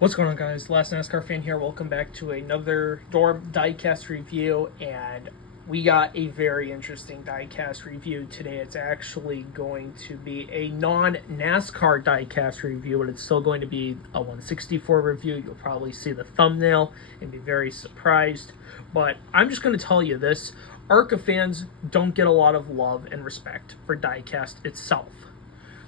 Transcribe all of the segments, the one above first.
What's going on, guys? Last NASCAR fan here. Welcome back to another Dorm Diecast review, and we got a very interesting diecast review today. It's actually going to be a non-NASCAR diecast review, but it's still going to be a 164 review. You'll probably see the thumbnail and be very surprised, but I'm just going to tell you this. ARCA fans don't get a lot of love and respect for diecast itself.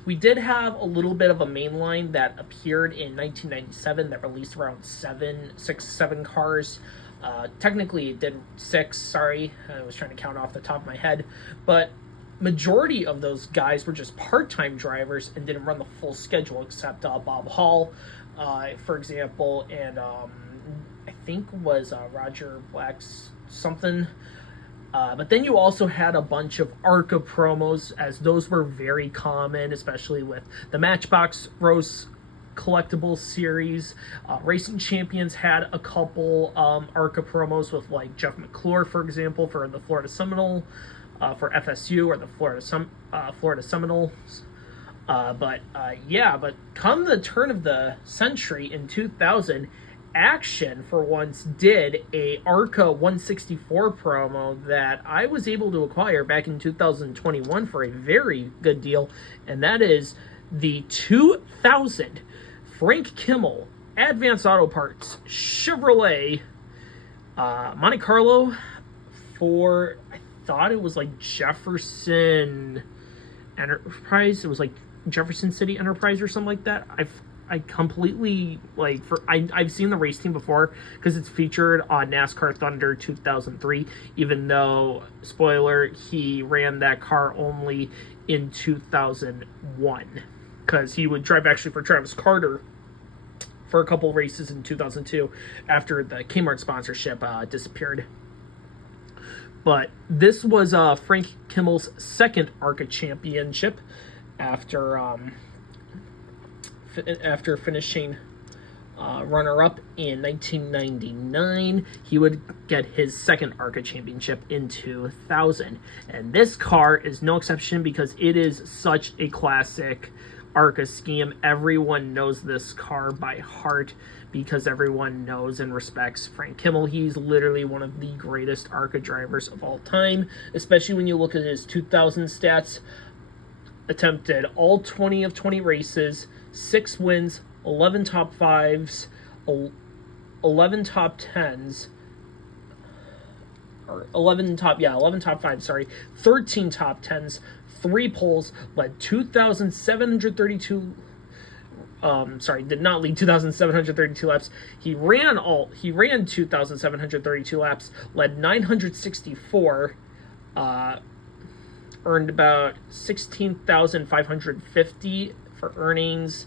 We did have a little bit of a mainline that appeared in 1997 that released around 7 cars. Technically, it did 6, sorry. I was trying to count off the top of my head. But majority of those guys were just part-time drivers and didn't run the full schedule except Bob Hall, for example, and I think was Roger Black's something. But then you also had a bunch of ARCA promos, as those were very common, especially with the Matchbox Rose collectible series. Racing Champions had a couple ARCA promos with, like, Jeff McClure, for example, for the Florida Seminole, for FSU, or the Florida Seminoles. But come the turn of the century in 2000, Action for once did a ARCA 164 promo that I was able to acquire back in 2021 for a very good deal, and that is the 2000 Frank Kimmel Advanced Auto Parts Chevrolet Monte Carlo for, I thought it was like Jefferson Enterprise. It was like Jefferson City Enterprise or something like that. I completely, like, I've seen the race team before because it's featured on NASCAR Thunder 2003, even though, spoiler, he ran that car only in 2001 because he would drive actually for Travis Carter for a couple races in 2002 after the Kmart sponsorship disappeared. But this was Frank Kimmel's second ARCA Championship after finishing runner-up in 1999. He would get his second ARCA Championship in 2000. And this car is no exception because it is such a classic ARCA scheme. Everyone knows this car by heart because everyone knows and respects Frank Kimmel. He's literally one of the greatest ARCA drivers of all time, especially when you look at his 2000 stats. Attempted all 20 of 20 races, 6 wins, 11 top 5s, 11 top 10s, or 11 top 5s, sorry, 13 top 10s, 3 poles, led 2,732, did not lead 2,732 laps. He ran 2,732 laps, led 964, earned about $16,550 for earnings.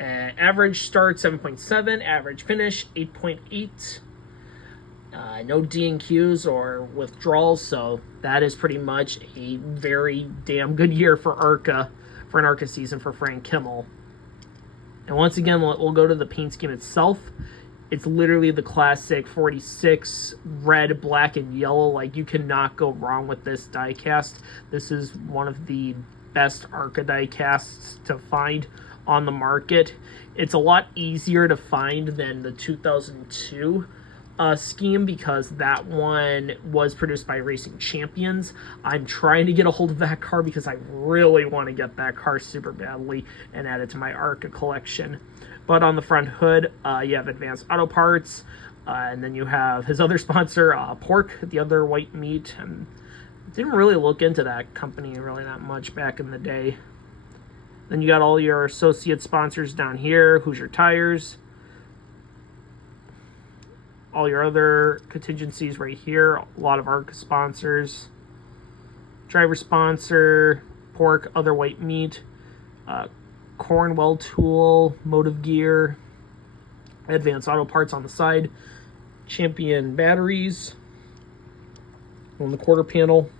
Average start 7.7, average finish 8.8. No DNQs or withdrawals, so that is pretty much a very damn good year for ARCA, for an ARCA season for Frank Kimmel. And once again, we'll go to the paint scheme itself. It's literally the classic 46 red, black, and yellow. Like, you cannot go wrong with this diecast. This is one of the best ARCA diecasts to find on the market. It's a lot easier to find than the 2002 scheme because that one was produced by Racing Champions. I'm trying to get a hold of that car because I really want to get that car super badly and add it to my ARCA collection. But on the front hood, you have Advanced Auto Parts, and then you have his other sponsor, Pork, the other white meat. And didn't really look into that company really that much back in the day. Then you got all your associate sponsors down here, Hoosier Tires. All your other contingencies right here, a lot of ARCA sponsors. Driver sponsor, Pork, other white meat, Cornwell Tool, Motive Gear, Advanced Auto Parts on the side, Champion Batteries on the quarter panel,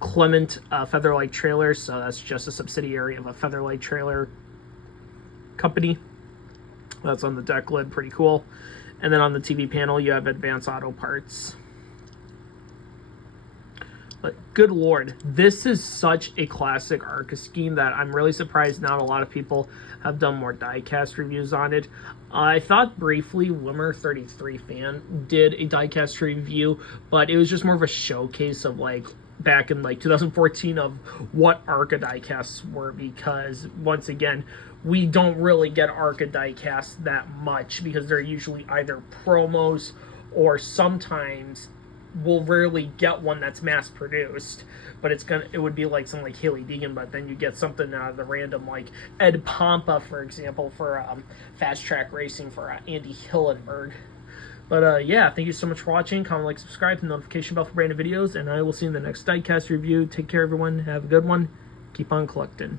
Clement Featherlight Trailer, so that's just a subsidiary of a Featherlight Trailer company. That's on the deck lid, pretty cool. And then on the TV panel, you have Advanced Auto Parts. But good lord, this is such a classic ARCA scheme that I'm really surprised not a lot of people have done more diecast reviews on it. I thought briefly Wimmer33 fan did a diecast review, but it was just more of a showcase of like back in like 2014 of what ARCA diecasts were, because once again, we don't really get ARCA diecasts that much because they're usually either promos or sometimes we'll rarely get one that's mass produced, but it would be like something like Haley Deegan, but then you get something out of the random like Ed Pompa, for example, for Fast Track Racing for Andy Hillenberg. But yeah, thank you so much for watching. Comment, like, subscribe, hit the notification bell for brand new videos, and I will see you in the next diecast review. Take care, everyone. Have a good one. Keep on collecting.